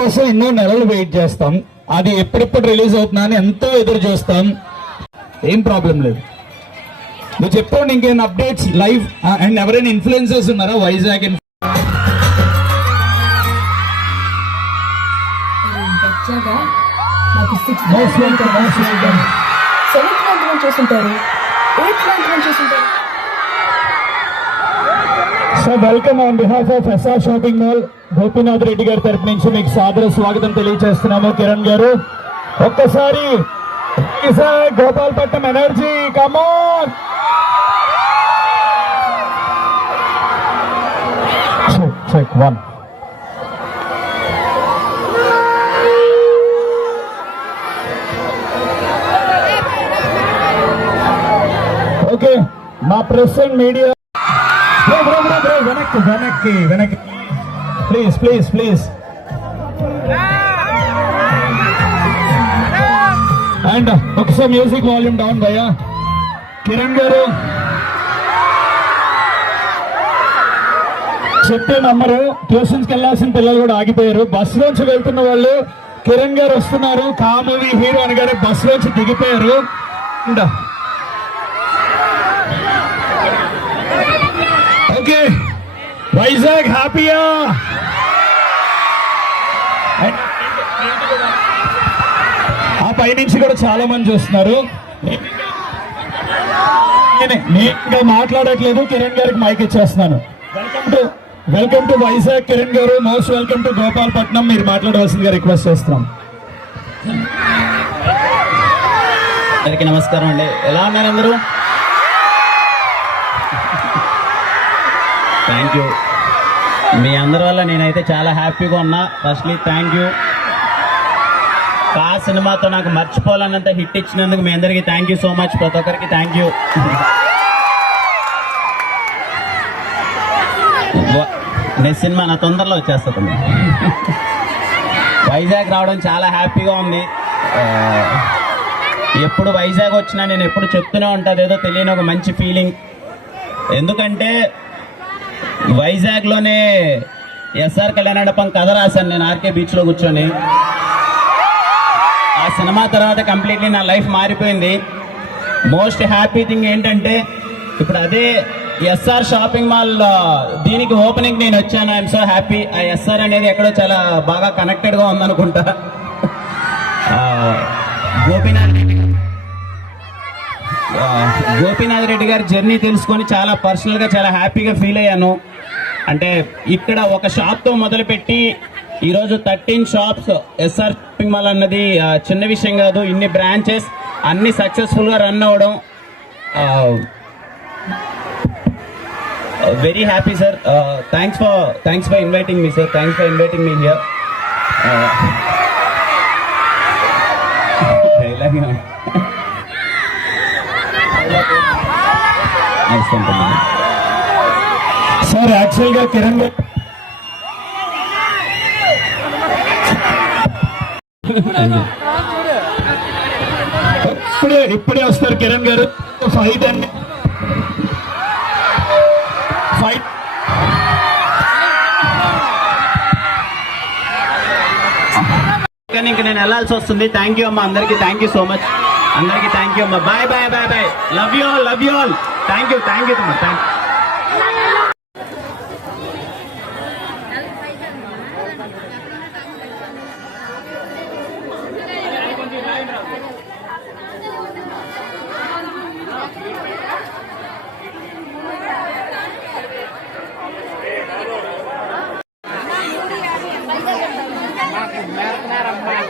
కోసం ఎన్నో నెలలు వెయిట్ చేస్తాం. అది ఎప్పుడెప్పుడు రిలీజ్ అవుతుందా అని ఎంతో ఎదురు చూస్తాం. ఏం ప్రాబ్లం లేదు. నువ్వు చెప్తావు ఇంకేమైనా అప్డేట్స్ లైవ్ అండ్ ఎవరైనా ఇన్ఫ్లుయెన్సర్స్ ఉన్నారా? వైజాగ్ ఇన్-. సెవెంత్ నుంచి ఎయిత్ నుంచి so welcome on behalf of SR shopping mall Gopinath Reddy గారి తరపు నుంచి మీకు సాదర స్వాగతం తెలియజేస్తున్నాము కిరణ్ గారు ఒక్కసారి Gopalpatnam energy come on check one okay మా ప్రెస్ అండ్ మీడియా వెనక్కి వెనక్కి వెనక్కి. ప్లీజ్ ప్లీజ్ ప్లీజ్ అండ్ ఒకసారి మ్యూజిక్ వాల్యూమ్ డౌన్ భయ్యా. కిరణ్ గారు. చెప్తే నమ్మరు ట్యూషన్స్కి వెళ్ళాల్సిన పిల్లలు కూడా ఆగిపోయారు. బస్ నుంచి వెళ్తున్న వాళ్ళు కిరణ్ గారు వస్తున్నారు. కా హీరో అని గారు బస్ నుంచి దిగిపోయారు. Uh, And, ఓకే వైజాగ్ హ్యాపీయా? ఆ పైనుంచి కూడా చాలా మంది చూస్తున్నారు. నేను ఇంకా మాట్లాడట్లేదు. కిరణ్ గారికి మైక్ ఇచ్చేస్తున్నాను. Welcome to welcome to Vizag Kiran garu. Most welcome to Gopalapatnam. మీరు మాట్లాడవలసిందిగా రిక్వెస్ట్ చేస్తున్నాం. అందరికీ నమస్కారం అండి. ఎలా ఉన్నారు అందరూ? థ్యాంక్ యూ మీ అందరి వల్ల నేనైతే చాలా హ్యాపీగా ఉన్నా. ఫస్ట్లీ థ్యాంక్ యూ కా సినిమాతో నాకు మర్చిపోవాలన్నంత హిట్ ఇచ్చినందుకు మీ అందరికీ థ్యాంక్ యూ సో మచ్ ప్రతి ఒక్కరికి థ్యాంక్ యూ నేను సినిమా నా తొందరలో వచ్చేస్తుంది వైజాగ్ రావడం చాలా హ్యాపీగా ఉంది. ఎప్పుడు వైజాగ్ వచ్చినా నేను ఎప్పుడు చెప్తూనే ఉంటుంది ఏదో తెలియని ఒక మంచి ఫీలింగ్ ఎందుకంటే వైజాగ్లోనే ఎస్ఆర్ కళ్యాణపం కథ రాశాను నేను ఆర్కే బీచ్లో కూర్చొని. ఆ సినిమా తర్వాత కంప్లీట్లీ నా లైఫ్ మారిపోయింది. మోస్ట్ హ్యాపీ థింగ్ ఏంటంటే ఇప్పుడు అదే ఎస్ఆర్ షాపింగ్ మాల్ దీనికి ఓపెనింగ్ నేను వచ్చాను. ఐఎమ్ సో హ్యాపీ ఆ ఎస్ఆర్ అనేది ఎక్కడో చాలా బాగా కనెక్టెడ్గా ఉందనుకుంటా. ఆ, గోపీనాథ్ గోపీనాథ్ రెడ్డి గారి జర్నీ తెలుసుకొని చాలా పర్సనల్గా చాలా హ్యాపీగా ఫీల్ అయ్యాను. అంటే ఇక్కడ ఒక షాప్తో మొదలుపెట్టి ఈరోజు thirteen shops SR shopping mall అన్నది చిన్న విషయం కాదు ఇన్ని బ్రాంచెస్ అన్ని సక్సెస్ఫుల్గా రన్ అవ్వడం very happy sir thanks for thanks for inviting me sir thanks for inviting me here sir యాక్చువల్గా కిరణ్ ఇప్పుడే ఇప్పుడే వస్తారు కిరణ్ గారు. ఫైట్ అండి. ఫైట్ కానీ ఇంక నేను వెళ్ళాల్సి వస్తుంది. థ్యాంక్ యూ అమ్మా. అందరికీ థ్యాంక్ యూ సో మచ్ అందరికీ థ్యాంక్ యూ అమ్మా. Bye bye bye bye love you all love you all thank you thank you తమ్మ thank Merah-merah.